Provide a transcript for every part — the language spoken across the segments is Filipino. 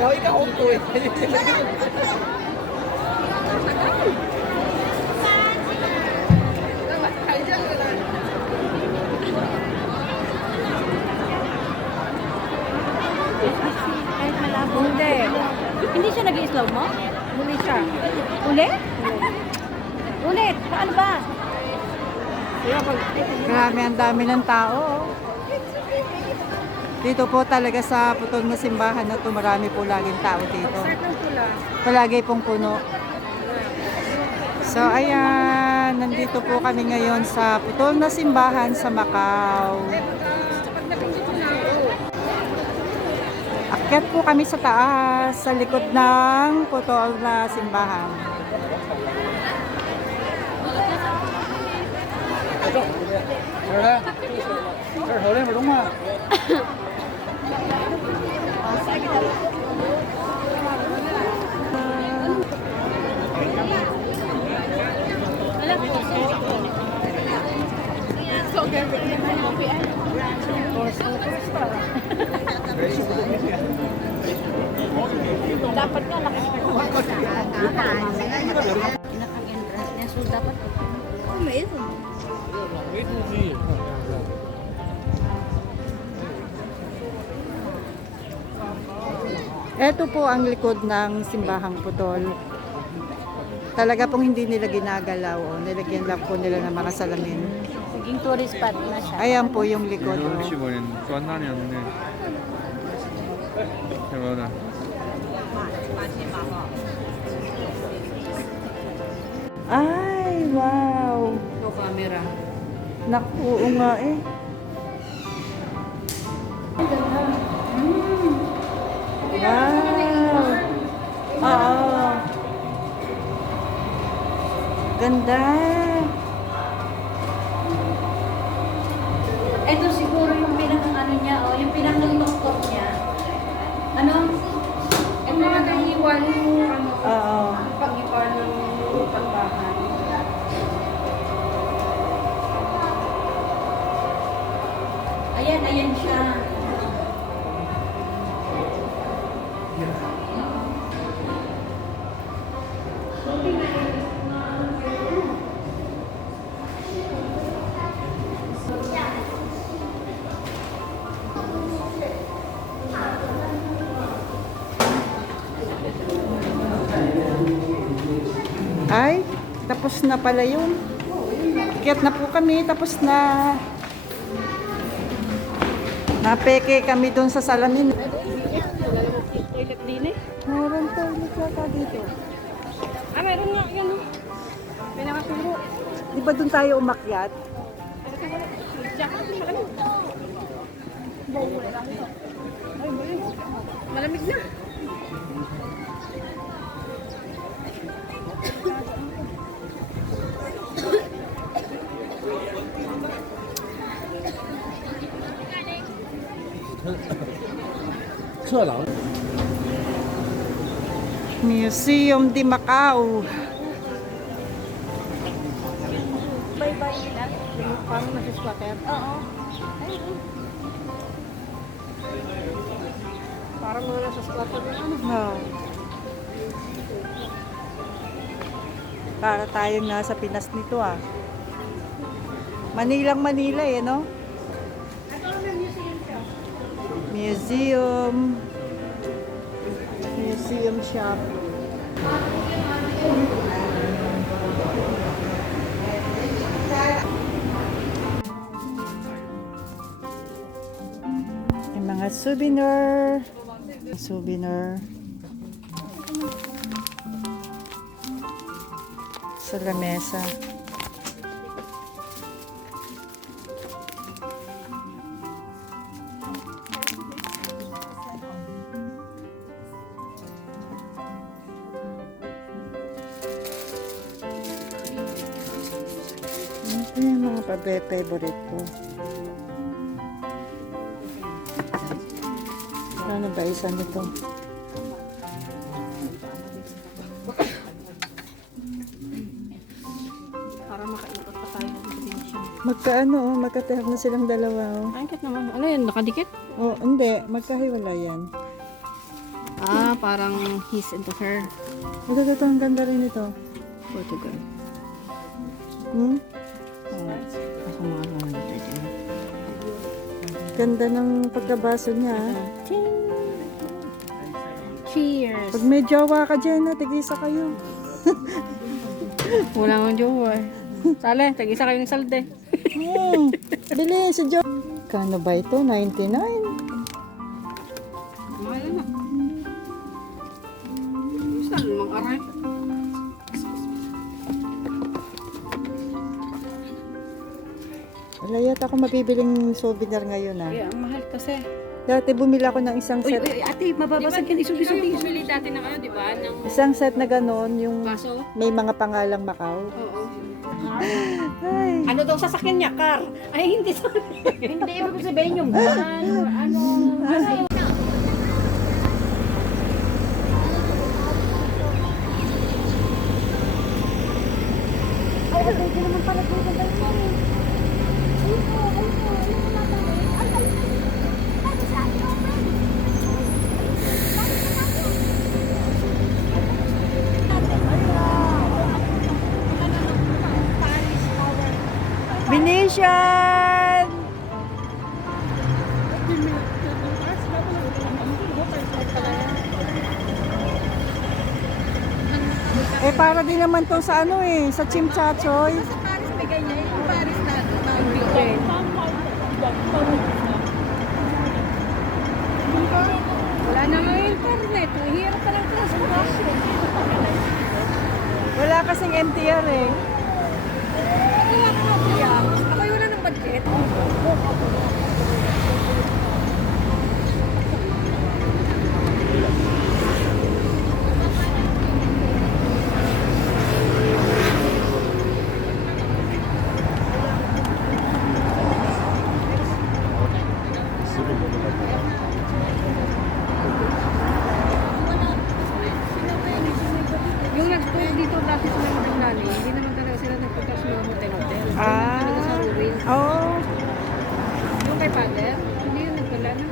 Ikaw, ikaw ko eh. Kahit malabo. Hindi. Hindi siya nag-i-slow mo? Huli siya. Ulit? Ulit? Paano ba? Grabe, ang dami ng tao. Dito po talaga sa putol na simbahan na to, marami po laging tao dito. Palagi pong puno. So ayan, nandito po kami ngayon sa putol na simbahan sa Macau. Akyat po kami sa taas, sa likod ng putol na simbahan. Dapat nga nakikita. Pinaka-entrance niya. So, dapat may ito. Ito po ang likod ng simbahang putol. Talaga pong hindi nila ginagalaw. O, nilagyan lang po nila ng mga salamin. Naging tourist spot na siya. Ayan po yung likod. O. 65년 또 한 날이었는데 대박이다. Ay, wow! No camera. Naku, oo nga eh. Wow! Oo. Ganda! Ito siguro yung pinaka-ano niya, o yung pinaka-top niya. Ano? Yung mga nahiwa yung ano, Oo. pag-iwa ng pagbahan. Ayan, ayan siya. Ay, tapos na pala yun. Akyat na po kami, tapos na. Napeke kami dun sa salamin. Toilet din eh. Meron toilet yata dito. Ah, meron nga yan. May nakaturo. Di ba dun tayo umakyat? Malamig na. Museum de Macau. Bye-bye nila. Paano na si squatter? Oo. Parang mga nasa squatter na ano? No. Para tayong nasa Pinas nito ah. Manilang Manila eh, no? Museum. Museum shop. Yung mga souvenir. Souvenir. Sa lamesa. Ito yung mga favorite ko. Ano ba isa nito? Para makaikot pa tayo ng probinsya. Magkaano, magkatihak na silang dalawa. Oh. Ang cute naman. Ano yan? Nakadikit? Oh, hindi. Magkahiwala yan. Ah, parang he's into her. Ito, ang ganda rin ito. Portugal. Hmm? Oo. Ako mga 130. Ganda ng pagkabaso niya. ah. Cheers! Pag may jowa ka dyan, tigisa kayo. Wala mong jowa eh. Sale, tag-isa kayong salde. Bili si Jo. Kano ba ito? 99? Mahal na. Saan mong aray? Wala yata ako mabibiling souvenir ngayon ah. Ang mahal kasi. Dati bumili ako ng isang Uy, set. ate, mababasag yan. Isog-isog. Bumili dati na kayo, di ba? Ng Isang set na ganon, yung baso. may mga pangalang Macau. Oo. Ay, Ano daw sasakyan niya? Car? Ay, hindi sa... hindi, ibig sabihin yung van or ano. Ay, hindi naman pala dito tayo. Venetian! Eh para din naman to sa ano eh, sa Chimchachoy. Paris may ganyan. Yung Paris na. Wala na nga internet. Hirap pa lang class mo. Wala kasing MTR eh. Kaya nga kuya, ako wala ng budget. Yung nag-tour dito dati sa mga Magnani, hindi naman talaga sila nagpunta sa mga hotel-hotel. Ah. Talaga sa ruin. Oh, Yung kay father, hindi yun nagpala na.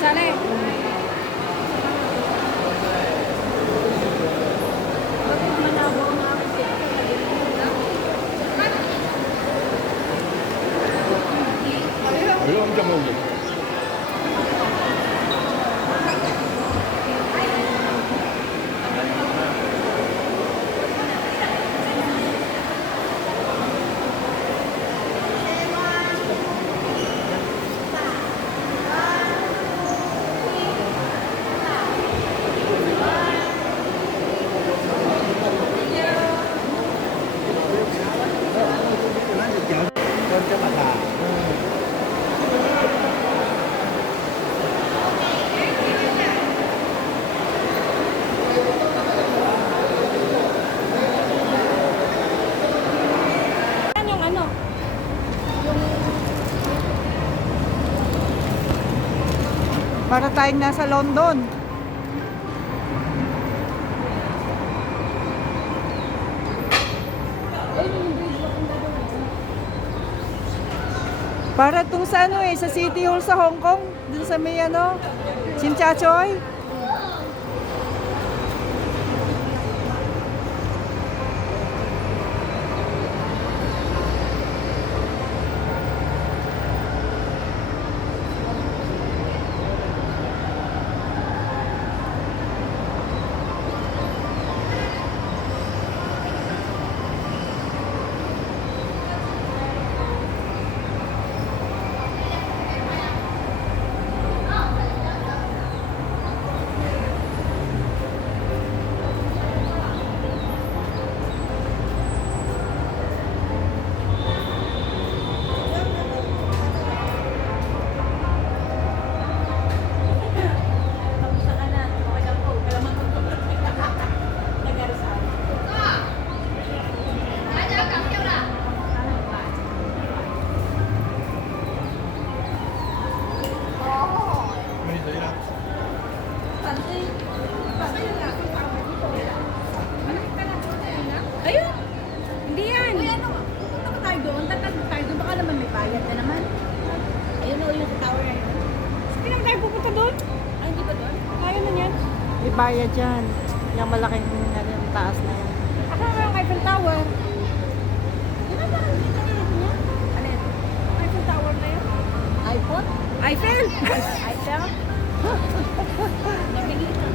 Sale. Yan yung ano? para tayong nasa London. Para tong sa ano eh, sa City Hall sa Hong Kong, dun sa may ano, Chimchachoy. Ayun! Hindi yan! Uy, ano? Punta ba tayo doon? Tatagod tayo doon. Baka naman may bayad na naman. Ayun o, yung tower na yun. Sige naman tayo pupunta doon. Ay, hindi ba doon? Ayaw na yan. May bayad dyan. Yung malaking ano, yung taas na yan. Ako nga yung Eiffel Tower. Di ba parang dito na yan? Alin? Eiffel Tower na yun? iPhone? Eiffel! Eiffel? Nabili ka.